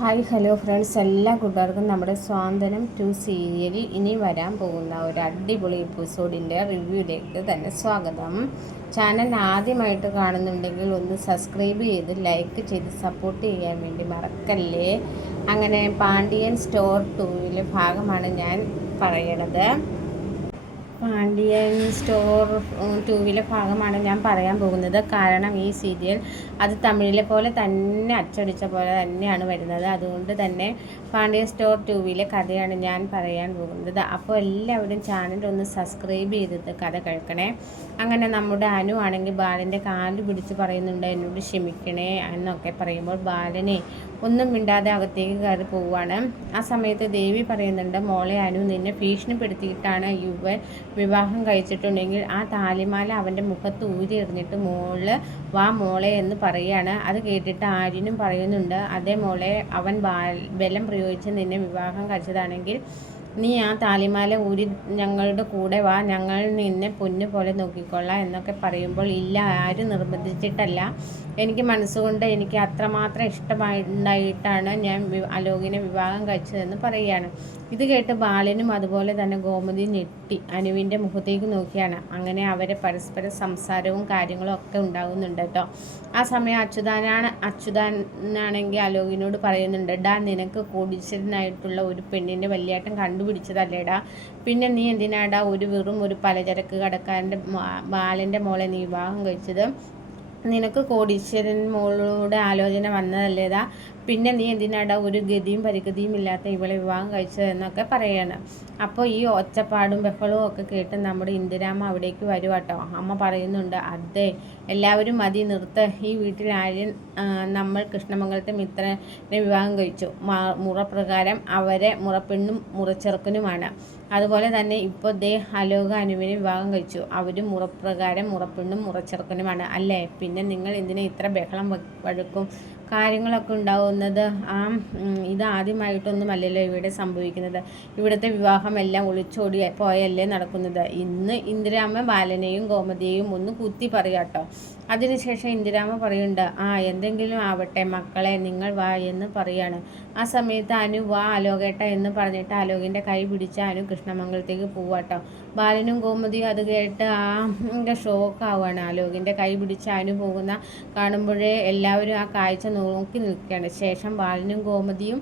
Hi hello friends, എല്ലാ കൂട്ടുകാർക്കും നമ്മുടെ സ്വാന്തനം 2 സീരിയലിൽ ഇനി വരാൻ പോകുന്ന ഒരു അടിപൊളി എപ്പിസോഡിൻ്റെ റിവ്യൂയിലേക്ക് തന്നെ സ്വാഗതം. ചാനൽ ആദ്യമായിട്ട് കാണുന്നുണ്ടെങ്കിൽ ഒന്ന് സബ്സ്ക്രൈബ് ചെയ്ത് ലൈക്ക് ചെയ്ത് സപ്പോർട്ട് ചെയ്യാൻ വേണ്ടി മറക്കല്ലേ. അങ്ങനെ പാണ്ഡ്യൻ സ്റ്റോർ 2 ഭാഗമാണ് ഞാൻ പറയണത്. പാണ്ഡ്യൻ സ്റ്റോർ 2 ഭാഗമാണ് ഞാൻ പറയാൻ പോകുന്നത്. കാരണം ഈ സീരിയൽ അത് തമിഴിലെ പോലെ തന്നെ അച്ചടിച്ച പോലെ തന്നെയാണ് വരുന്നത്. അതുകൊണ്ട് തന്നെ പാണ്ഡ്യൻ സ്റ്റോർ 2 കഥയാണ് ഞാൻ പറയാൻ പോകുന്നത്. അപ്പോൾ എല്ലാവരും ചാനൽ ഒന്ന് സബ്സ്ക്രൈബ് ചെയ്തിട്ട് കഥ കേൾക്കണേ. അങ്ങനെ നമ്മുടെ അനു ആണെങ്കിൽ ബാലൻ്റെ കാല് പിടിച്ച് പറയുന്നുണ്ട്, എന്നോട് ക്ഷമിക്കണേ എന്നൊക്കെ പറയുമ്പോൾ ബാലനെ ഒന്നും മിണ്ടാതെ അകത്തേക്ക് കയറി പോവുകയാണ്. ആ സമയത്ത് ദേവി പറയുന്നുണ്ട്, മോളെ അനു, നിന്നെ ഭീഷണിപ്പെടുത്തിയിട്ടാണ് ഇവൻ വിവാഹം കഴിച്ചിട്ടുണ്ടെങ്കിൽ ആ താലിമാല അവൻ്റെ മുഖത്ത് ഊരി എറിഞ്ഞിട്ട് മോള് വാ മോളെ എന്ന് പറയുകയാണ്. അത് കേട്ടിട്ട് ആര്യനും പറയുന്നുണ്ട്, അതേ മോളെ, അവൻ ബലം പ്രയോഗിച്ച് നിന്നെ വിവാഹം കഴിച്ചതാണെങ്കിൽ നീ ആ താലിമാല ഊരി ഞങ്ങളുടെ കൂടെ വാ, ഞങ്ങൾ നിന്നെ പൊന്നു പോലെ നോക്കിക്കൊള്ളാം എന്നൊക്കെ പറയുമ്പോൾ, ഇല്ല, ആരും നിർബന്ധിച്ചിട്ടല്ല, എനിക്ക് മനസ്സുകൊണ്ട് എനിക്ക് അത്രമാത്രം ഇഷ്ടമായിട്ടാണ് ഞാൻ അലോകിനെ വിവാഹം കഴിച്ചതെന്ന് പറയുകയാണ്. ഇത് കേട്ട് ബാലനും അതുപോലെ തന്നെ ഗോമതി ഞെട്ടി അനുവിൻ്റെ മുഖത്തേക്ക് നോക്കിയാണ്. അങ്ങനെ അവരെ പരസ്പര സംസാരവും കാര്യങ്ങളും ഒക്കെ ഉണ്ടാകുന്നുണ്ട് കേട്ടോ. ആ സമയം അച്യുതാനാണെങ്കിൽ അലോകിനോട് പറയുന്നുണ്ട്, ഡാ, നിനക്ക് കോടീശ്വരനായിട്ടുള്ള ഒരു പെണ്ണിൻ്റെ വല്യേട്ടൻ കണ്ടുപിടിച്ചതല്ലേടാ, പിന്നെ നീ എന്തിനാടാ വെറും ഒരു പലചരക്ക് കടക്കാരൻ്റെ ബാലൻ്റെ മോളെ നീ വിവാഹം കഴിച്ചത്? നിനക്ക് കോടീശ്വരൻ മോളുടെ ആലോചന വന്നതല്ലേതാ, പിന്നെ നീ എന്തിനാടാ ഒരു ഗതിയും പരിഗതിയും ഇല്ലാത്ത ഇവളെ വിവാഹം കഴിച്ചതെന്നൊക്കെ പറയാണ്. അപ്പോൾ ഈ ഒച്ചപ്പാടും ബഹളവും ഒക്കെ കേട്ട് നമ്മുടെ ഇന്ദിരാമ്മ അവിടേക്ക് വരുവാട്ടോ. അമ്മ പറയുന്നുണ്ട്, അതെ, എല്ലാവരും മതി, നിർത്ത്. ഈ വീട്ടിൽ ആര്യൻ നമ്മൾ കൃഷ്ണമംഗലത്തെ മിത്രനെ വിവാഹം കഴിച്ചു. മുറപ്രകാരം അവരെ മുറപ്പെണ്ണും മുറച്ചെറുക്കനുമാണ്. അതുപോലെ തന്നെ ഇപ്പോൾ അലോക അനുവിനെ വിവാഹം കഴിച്ചു. അവരും മുറപ്രകാരം മുറപ്പെണ്ണും മുറച്ചെറുക്കനുമാണ് അല്ലേ? പിന്നെ നിങ്ങൾ എന്തിനാ ഇത്ര ബഹളം വഴക്കും കാര്യങ്ങളൊക്കെ ഉണ്ടാവുന്നത്? ഇത് ആദ്യമായിട്ടൊന്നുമല്ലല്ലോ ഇവിടെ സംഭവിക്കുന്നത്. ഇവിടുത്തെ വിവാഹം എല്ലാം ഒളിച്ചോടി പോയല്ലേ നടക്കുന്നത്. ഇന്ന് ഇന്ദിരാമ്മ ബാലനെയും ഗോമതിയെയും ഒന്ന് കുത്തി പറയാട്ടോ. അതിനുശേഷം ഇന്ദിരാമ്മ പറയുന്നുണ്ട്, എന്തെങ്കിലും ആവട്ടെ മക്കളെ, നിങ്ങൾ വാ എന്ന് പറയാണ്. ആ സമയത്ത് അനു വാ അലോകേട്ട എന്ന് പറഞ്ഞിട്ട് അലോകിൻ്റെ കൈ പിടിച്ച് അനു കൃഷ്ണമംഗലത്തേക്ക് പോവാട്ടോ. ബാലനും ഗോമതിയും അത് കേട്ട് ഷോക്കാവുകയാണ്. അലോകിൻ്റെ കൈ പിടിച്ച് അനു പോകുന്ന കാണുമ്പോഴേ എല്ലാവരും ആ കാഴ്ച നോക്കി നിൽക്കുകയാണ്. ശേഷം ബാലനും ഗോമതിയും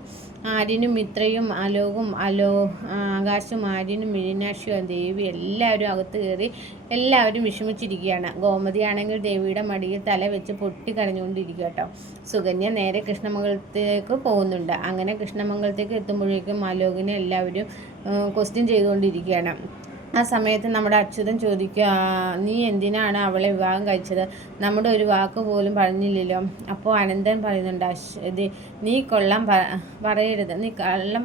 ആര്യനും മിത്രയും അലോകും ആകാശും ആര്യനും മീനാക്ഷിയും ദേവി എല്ലാവരും അകത്ത് കയറി എല്ലാവരും വിഷമിച്ചിരിക്കുകയാണ്. ഗോമതി ആണെങ്കിൽ ദേവിയുടെ മടിയിൽ തല വെച്ച് പൊട്ടിക്കരഞ്ഞുകൊണ്ടിരിക്കുക കേട്ടോ. സുകന്യ നേരെ കൃഷ്ണമംഗലത്തേക്ക് പോകുന്നുണ്ട്. അങ്ങനെ കൃഷ്ണമംഗലത്തേക്ക് എത്തുമ്പോഴേക്കും അലോകിനെ എല്ലാവരും ക്വസ്റ്റ്യൻ ചെയ്തുകൊണ്ടിരിക്കുകയാണ്. ആ സമയത്ത് നമ്മുടെ അച്യുതൻ ചോദിക്കുക, നീ എന്തിനാണ് അവളെ വിവാഹം കഴിച്ചത്? നമ്മുടെ ഒരു വാക്ക് പോലും പറഞ്ഞില്ലല്ലോ. അപ്പോൾ അനന്തൻ പറയുന്നുണ്ട്, നീ കള്ളം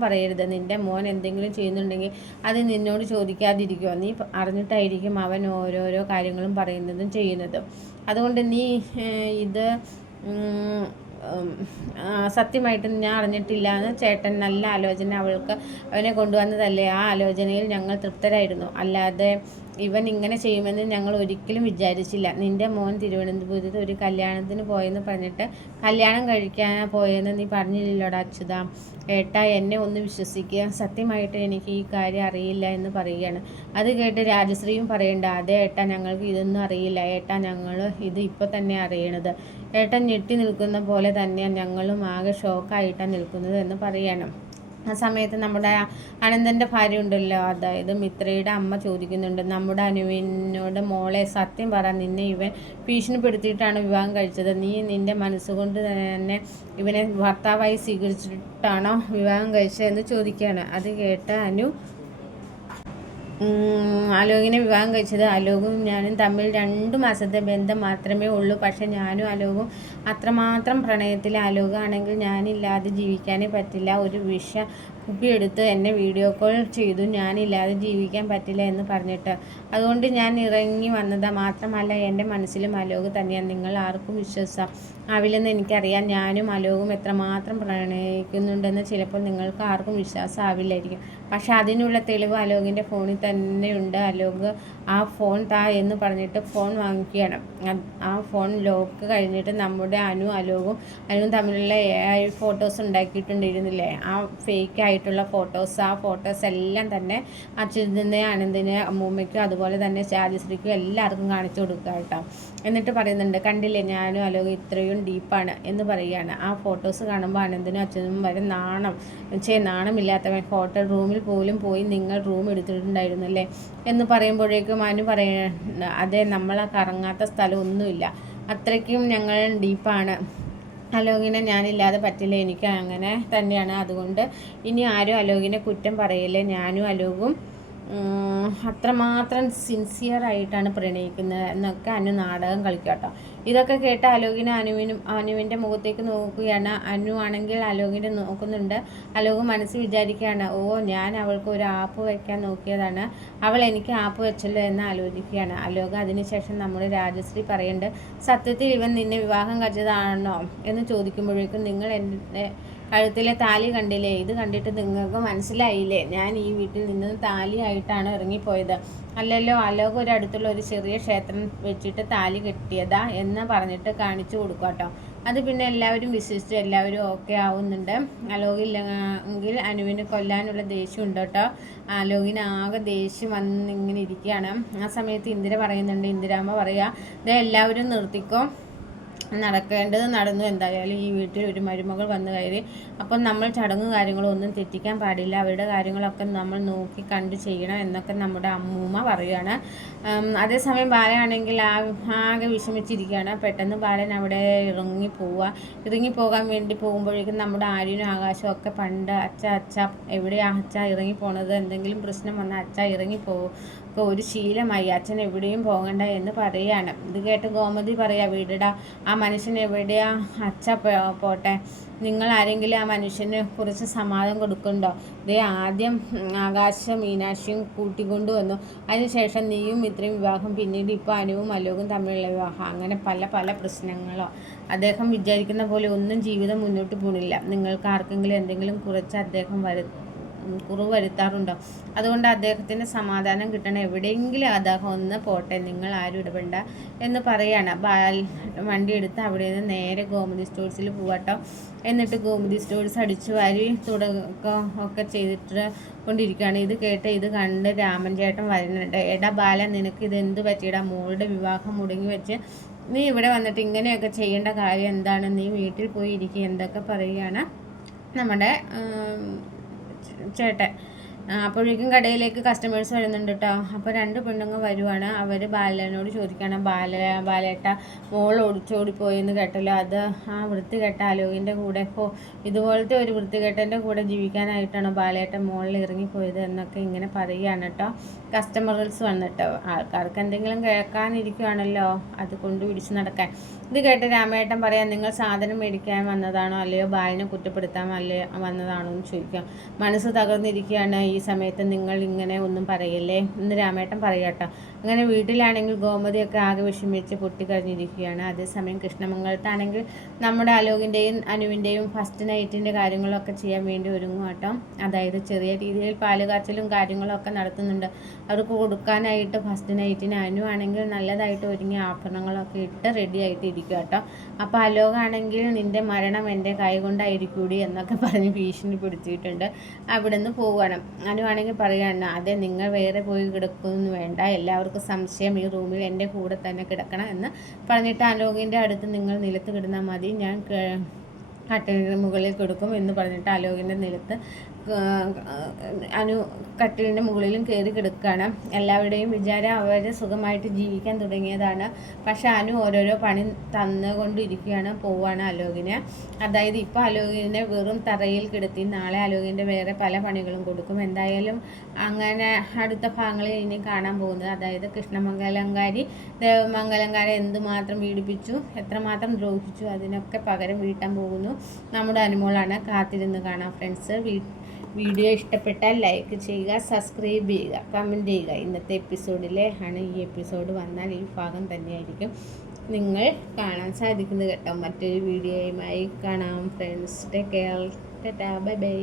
പറയരുത്. നിൻ്റെ മോൻ എന്തെങ്കിലും ചെയ്യുന്നുണ്ടെങ്കിൽ അത് നിന്നോട് ചോദിക്കാതിരിക്കുമോ? നീ അറിഞ്ഞിട്ടായിരിക്കും അവൻ ഓരോരോ കാര്യങ്ങളും പറയുന്നതും ചെയ്യുന്നതും. അതുകൊണ്ട് നീ ഇത് സത്യമായിട്ട് ഞാൻ അറിഞ്ഞിട്ടില്ല എന്ന് ചേട്ടൻ നല്ല ആലോചന അവനെ കൊണ്ടുവന്നതല്ലേ? ആ ആലോചനയിൽ ഞങ്ങൾ തൃപ്തരായിരുന്നു. അല്ലാതെ ഇവൻ ഇങ്ങനെ ചെയ്യുമെന്ന് ഞങ്ങൾ ഒരിക്കലും വിചാരിച്ചില്ല. നിൻ്റെ മോൻ തിരുവനന്തപുരത്ത് ഒരു കല്യാണത്തിന് പോയെന്ന് പറഞ്ഞിട്ട് കല്യാണം കഴിക്കാൻ പോയെന്ന് നീ പറഞ്ഞില്ലല്ലോടാ അച്യുത. ഏട്ടാ, എന്നെ ഒന്ന് വിശ്വസിക്കുക, സത്യമായിട്ട് എനിക്ക് ഈ കാര്യം അറിയില്ല എന്ന് പറയുകയാണ്. അത് കേട്ട് രാജശ്രീയും പറയണ്ട, അതെ ഏട്ടാ, ഞങ്ങൾക്ക് ഇതൊന്നും അറിയില്ല ഏട്ടാ, ഞങ്ങൾ ഇത് ഇപ്പോൾ തന്നെ അറിയണത്. ഏട്ടൻ ഞെട്ടി നിൽക്കുന്ന പോലെ തന്നെയാണ് ഞങ്ങളും ആകെ ഷോക്കായിട്ടാണ് നിൽക്കുന്നത് എന്ന് പറയണം. ആ സമയത്ത് നമ്മുടെ അനന്തൻ്റെ ഭാര്യ ഉണ്ടല്ലോ, അതായത് മിത്രയുടെ അമ്മ ചോദിക്കുന്നുണ്ട്, നമ്മുടെ അനുവിനോട്, മോളെ സത്യം പറ, നിന്നെ ഇവൻ ഭീഷണിപ്പെടുത്തിയിട്ടാണ് വിവാഹം കഴിച്ചത്? നീ നിൻ്റെ മനസ്സുകൊണ്ട് തന്നെ ഇവനെ ഭർത്താവായി സ്വീകരിച്ചിട്ടാണോ വിവാഹം കഴിച്ചതെന്ന് ചോദിക്കുകയാണ്. അത് കേട്ട അനു അലോകിനെ വിവാഹം കഴിച്ചത് അലോകും ഞാനും തമ്മിൽ 2 മാസത്തെ ബന്ധം മാത്രമേ ഉള്ളൂ. പക്ഷെ ഞാനും അലോകും അത്രമാത്രം പ്രണയത്തിൽ. അലോകാണെങ്കിൽ ഞാനില്ലാതെ ജീവിക്കാനേ പറ്റില്ല. ഒരു കുപ്പിയെടുത്ത് എന്നെ വീഡിയോ കോൾ ചെയ്തു, ഞാനില്ലാതെ ജീവിക്കാൻ പറ്റില്ല എന്ന് പറഞ്ഞിട്ട്. അതുകൊണ്ട് ഞാൻ ഇറങ്ങി വന്നത്. മാത്രമല്ല എൻ്റെ മനസ്സിലും അലോക് തന്നെയാണ്. നിങ്ങൾ ആർക്കും വിശ്വാസം ആവില്ലെന്ന് എനിക്കറിയാം. ഞാനും അലോകും എത്രമാത്രം പ്രണയിക്കുന്നുണ്ടെന്ന് ചിലപ്പോൾ നിങ്ങൾക്ക് ആർക്കും വിശ്വാസം ആവില്ലായിരിക്കും. പക്ഷെ അതിനുള്ള തെളിവ് അലോകിൻ്റെ ഫോണിൽ തന്നെയുണ്ട്. അലോക് ആ ഫോൺ താ എന്ന് പറഞ്ഞിട്ട് ഫോൺ വാങ്ങിക്കുകയാണ്. ആ ഫോൺ ലോക്ക് കഴിഞ്ഞിട്ട് നമ്മുടെ അനുവും തമ്മിലുള്ള AI ഫോട്ടോസ് ഉണ്ടാക്കിയിട്ടുണ്ടിരുന്നില്ലേ, ആ ഫേക്ക് ആയിട്ടുള്ള ഫോട്ടോസ്, ആ ഫോട്ടോസ് എല്ലാം തന്നെ അച്യുതനെ, അനന്തിനെ, അമ്മൂമ്മയ്ക്കും അതുപോലെ തന്നെ രാജശ്രീക്കും എല്ലാവർക്കും കാണിച്ചു കൊടുക്കുക കേട്ടോ. എന്നിട്ട് പറയുന്നുണ്ട്, കണ്ടില്ലേ ഞാനും അലോക് ഇത്രയും ഡീപ്പാണ് എന്ന് പറയുകയാണ്. ആ ഫോട്ടോസ് കാണുമ്പോൾ അനന്തിനും അച്യുതനും വരെ നാണമില്ലാത്തവൻ, ഹോട്ടൽ റൂമിൽ പോലും പോയി നിങ്ങൾ റൂം എടുത്തിട്ടുണ്ടായിരുന്നല്ലേ എന്ന് പറയുമ്പോഴേക്കും അനു അതെ, നമ്മളെ കറങ്ങാത്ത സ്ഥലമൊന്നുമില്ല, അത്രയ്ക്കും ഞങ്ങൾ ഡീപ്പാണ്, അലോകിനെ ഞാനില്ലാതെ പറ്റില്ല, എനിക്ക് അങ്ങനെ തന്നെയാണ്, അതുകൊണ്ട് ഇനി ആരും അലോകിനെ കുറ്റം പറയില്ലേ, ഞാനും അലോകും അത്രമാത്രം സിൻസിയറായിട്ടാണ് പ്രണയിക്കുന്നത് എന്നൊക്കെ അനു നാടകം കളിക്കുക കേട്ടോ. ഇതൊക്കെ കേട്ട് അലോകിന് അനുവിൻ്റെ മുഖത്തേക്ക് നോക്കുകയാണ്. അനു ആണെങ്കിൽ അലോകിനെ നോക്കുന്നുണ്ട്. അലോക് മനസ്സിൽ വിചാരിക്കുകയാണ്, ഓ ഞാൻ അവൾക്ക് ഒരു ആപ്പ് വയ്ക്കാൻ നോക്കിയതാണ്, അവൾ എനിക്ക് ആപ്പ് വെച്ചല്ലോ എന്ന് ആലോചിക്കുകയാണ് അലോക്. അതിനുശേഷം നമ്മുടെ രാജശ്രീ പറയുന്നുണ്ട്, സത്യത്തിൽ ഇവൻ നിന്നെ വിവാഹം കഴിച്ചതാണോ എന്ന് ചോദിക്കുമ്പോഴേക്കും, നിങ്ങൾ എൻ്റെ കഴുത്തിലെ താലി കണ്ടില്ലേ, ഇത് കണ്ടിട്ട് നിങ്ങൾക്ക് മനസ്സിലായില്ലേ ഞാൻ ഈ വീട്ടിൽ നിന്ന് താലിയായിട്ടാണ് ഇറങ്ങിപ്പോയത്, അല്ലല്ലോ, അലോക് ഒരു അടുത്തുള്ള ഒരു ചെറിയ ക്ഷേത്രം വെച്ചിട്ട് താലി കെട്ടിയതാ എന്ന് പറഞ്ഞിട്ട് കാണിച്ചു കൊടുക്കുക കേട്ടോ. അത് പിന്നെ എല്ലാവരും വിശ്വസിച്ചു, എല്ലാവരും ഓക്കെ ആവുന്നുണ്ട്. അലോകില്ലെങ്കിൽ അനുവിനെ കൊല്ലാനുള്ള ദേഷ്യം ഉണ്ട് കേട്ടോ. അലോകിന് ആകെ ദേഷ്യം വന്നിങ്ങനെ ഇരിക്കുകയാണ്. ആ സമയത്ത് ഇന്ദിര പറയുന്നുണ്ട്, ഇന്ദിരാമ്മ പറയുക, ഇത് എല്ലാവരും നിർത്തിക്കോ, നടക്കേണ്ടത് നടന്നു, എന്തായാലും ഈ വീട്ടിൽ ഒരു മരുമകൾ വന്നു കയറി, അപ്പം നമ്മൾ ചടങ്ങ് കാര്യങ്ങളൊന്നും തെറ്റിക്കാൻ പാടില്ല, അവരുടെ കാര്യങ്ങളൊക്കെ നമ്മൾ നോക്കി കണ്ട് ചെയ്യണം എന്നൊക്കെ നമ്മുടെ അമ്മൂമ്മ പറയുകയാണ്. അതേസമയം ബാലയാണെങ്കിൽ ആകെ വിഷമിച്ചിരിക്കുകയാണ്. പെട്ടെന്ന് ബാലൻ അവിടെ ഇറങ്ങിപ്പോകാൻ വേണ്ടി പോകുമ്പോഴേക്കും നമ്മുടെ ആര്യനും ആകാശവും ഒക്കെ പണ്ട് അച്ഛ എവിടെയാ അച്ഛ ഇറങ്ങിപ്പോണത്, എന്തെങ്കിലും പ്രശ്നം വന്നാൽ അച്ഛ ഒരു ശീലമായി, അച്ഛൻ എവിടെയും പോകണ്ട എന്ന് പറയുകയാണ്. ഇത് കേട്ട് ഗോമതി പറയാ, വീടടാ, ആ മനുഷ്യൻ എവിടെയാ അച്ഛ പോട്ടെ, നിങ്ങൾ ആരെങ്കിലും ആ മനുഷ്യന് കുറച്ച് സമാധാനം കൊടുക്കുന്നുണ്ടോ? ഇതേ ആദ്യം ആകാശം മീനാക്ഷിയും കൂട്ടിക്കൊണ്ടുവന്നു, അതിനുശേഷം നീയും ഇത്രയും വിവാഹം, പിന്നീട് ഇപ്പോൾ അനുവും അലോകും തമ്മിലുള്ള വിവാഹം, അങ്ങനെ പല പല പ്രശ്നങ്ങളോ. അദ്ദേഹം വിചാരിക്കുന്ന പോലെ ഒന്നും ജീവിതം മുന്നോട്ട് പോണില്ല. നിങ്ങൾക്ക് ആർക്കെങ്കിലും എന്തെങ്കിലും കുറച്ച് അദ്ദേഹം കുറവ് വരുത്താറുണ്ടോ? അതുകൊണ്ട് അദ്ദേഹത്തിന് സമാധാനം കിട്ടണം, എവിടെയെങ്കിലും അദ്ദേഹം ഒന്ന് പോട്ടെ, നിങ്ങൾ ആരും ഇടപെടണ്ട എന്ന് പറയാണ്. വണ്ടി എടുത്ത് അവിടെ നിന്ന് നേരെ ഗോമതി സ്റ്റോഴ്സിൽ പോവാട്ടോ. എന്നിട്ട് ഗോമതി സ്റ്റോഴ്സ് അടിച്ചു വാരി തുടക്കം ഒക്കെ ചെയ്തിട്ട് കൊണ്ടിരിക്കുകയാണ്. ഇത് കണ്ട് രാമൻ ചേട്ടൻ വരുന്നുണ്ട്. എടാ ബാല, നിനക്ക് ഇതെന്ത് പറ്റിയടാ, മോളുടെ വിവാഹം മുടങ്ങി വെച്ച് നീ ഇവിടെ വന്നിട്ട് ഇങ്ങനെയൊക്കെ ചെയ്യേണ്ട കാര്യം എന്താണ്, നീ വീട്ടിൽ പോയി ഇരിക്കുക, എന്തൊക്കെ പറയുകയാണ് നമ്മുടെ ചേട്ടൻ. അപ്പോഴേക്കും കടയിലേക്ക് കസ്റ്റമേഴ്സ് വരുന്നുണ്ട് കേട്ടോ. അപ്പോൾ 2 പെണ്ണുങ്ങൾ വരുവാണ്. അവർ ബാലനോട് ചോദിക്കുകയാണ്, ബാലേട്ട മോൾ ഓടിപ്പോയെന്ന് കേട്ടല്ലോ, അത് ആ വൃത്തികെട്ട അലോകിൻ്റെ കൂടെ ഇതുപോലത്തെ ഒരു വൃത്തികെട്ടൻ്റെ കൂടെ ജീവിക്കാനായിട്ടാണ് ബാലേട്ട മോളിൽ ഇറങ്ങിപ്പോയത് എന്നൊക്കെ ഇങ്ങനെ പറയുകയാണ് കേട്ടോ. കസ്റ്റമേഴ്സ് വന്നിട്ടോ, ആൾക്കാർക്ക് എന്തെങ്കിലും കേൾക്കാനിരിക്കുകയാണല്ലോ, അത് കൊണ്ട് പിടിച്ച് നടക്കാൻ. ഇത് കേട്ട് രാമേട്ടൻ പറയാം, നിങ്ങൾ സാധനം മേടിക്കാൻ വന്നതാണോ അല്ലയോ ബാലിനെ കുറ്റപ്പെടുത്താൻ വന്നതാണോ എന്ന് ചോദിക്കാം. മനസ്സ് തകർന്നിരിക്കുകയാണ്, ഈ സമയത്ത് നിങ്ങൾ ഇങ്ങനെ ഒന്നും പറയല്ലേ എന്ന് രാമേട്ടൻ പറയാട്ടോ. അങ്ങനെ വീട്ടിലാണെങ്കിൽ ഗോമതിയൊക്കെ ആകെ വിഷമിച്ച് പൊട്ടിക്കഴിഞ്ഞിരിക്കുകയാണ്. അതേസമയം കൃഷ്ണമംഗലത്താണെങ്കിൽ നമ്മുടെ അലോകിൻ്റെയും അനുവിൻ്റെയും ഫസ്റ്റ് നൈറ്റിൻ്റെ കാര്യങ്ങളൊക്കെ ചെയ്യാൻ വേണ്ടി ഒരുങ്ങും കേട്ടോ. അതായത് ചെറിയ രീതിയിൽ പാലുകാച്ചലും കാര്യങ്ങളൊക്കെ നടത്തുന്നുണ്ട്. അവർക്ക് കൊടുക്കാനായിട്ട് ഫസ്റ്റ് നൈറ്റിന് അനു ആണെങ്കിൽ നല്ലതായിട്ട് ഒരുങ്ങി ആഭരണങ്ങളൊക്കെ ഇട്ട് റെഡി ആയിട്ട് ഇരിക്കുക കേട്ടോ. അപ്പോൾ അലോകാണെങ്കിൽ നിൻ്റെ മരണം എൻ്റെ കൈ കൊണ്ടായിരിക്കൂടി എന്നൊക്കെ പറഞ്ഞ് ഭീഷണിപ്പെടുത്തിയിട്ടുണ്ട്. അവിടെ നിന്ന് പോവുകയാണ്. അനു ആണെങ്കിൽ പറയുകയാണ്, അതെ, നിങ്ങൾ വേറെ പോയി കിടക്കുമെന്ന് വേണ്ട, എല്ലാവർക്കും സംശയം ഈ റൂമിൽ എൻ്റെ കൂടെ തന്നെ കിടക്കണം എന്ന് പറഞ്ഞിട്ട് അലോകിൻ്റെ അടുത്ത് നിങ്ങൾ നിലത്ത് കിടന്നാൽ മതി, ഞാൻ കട്ടിലിന് മുകളിൽ കൊടുക്കും എന്ന് പറഞ്ഞിട്ട് അലോകിൻ്റെ നിലത്ത് അനു കട്ടിലിൻ്റെ മുകളിലും കയറി കിടക്കുകയാണ്. എല്ലാവരുടെയും വിചാരം അവർ സുഖമായിട്ട് ജീവിക്കാൻ തുടങ്ങിയതാണ്. പക്ഷെ അനു ഓരോരോ പണി തന്നുകൊണ്ടിരിക്കുകയാണ്, പോവാണ് അലോകിനെ. അതായത് ഇപ്പോൾ അലോകിനെ വെറും തറയിൽ കിടത്തി, നാളെ അലോകിൻ്റെ വേറെ പല പണികളും കൊടുക്കും. എന്തായാലും അങ്ങനെ അടുത്ത ഭാഗങ്ങളിൽ ഇനി കാണാൻ പോകുന്നത്, അതായത് കൃഷ്ണമംഗലംകാരി ദേവമംഗലംകാരെ എന്തുമാത്രം പീഡിപ്പിച്ചു, എത്രമാത്രം ദ്രോഹിച്ചു, അതിനൊക്കെ പകരം വീട്ടാൻ പോകുന്നു നമ്മുടെ അനുമോളാണ്. കാത്തിരുന്ന് കാണാം ഫ്രണ്ട്സ്. വീഡിയോ ഇഷ്ടപ്പെട്ടാൽ ലൈക്ക് ചെയ്യുക, സബ്സ്ക്രൈബ് ചെയ്യുക, കമൻറ്റ് ചെയ്യുക. ഇന്നത്തെ എപ്പിസോഡിലെ ഈ എപ്പിസോഡ് വന്നാൽ ഈ ഭാഗം തന്നെയായിരിക്കും നിങ്ങൾ കാണാൻ സാധിക്കുന്നത് കേട്ടോ. മറ്റൊരു വീഡിയോയുമായി കാണാം friends. Take care, Tata, bye bye.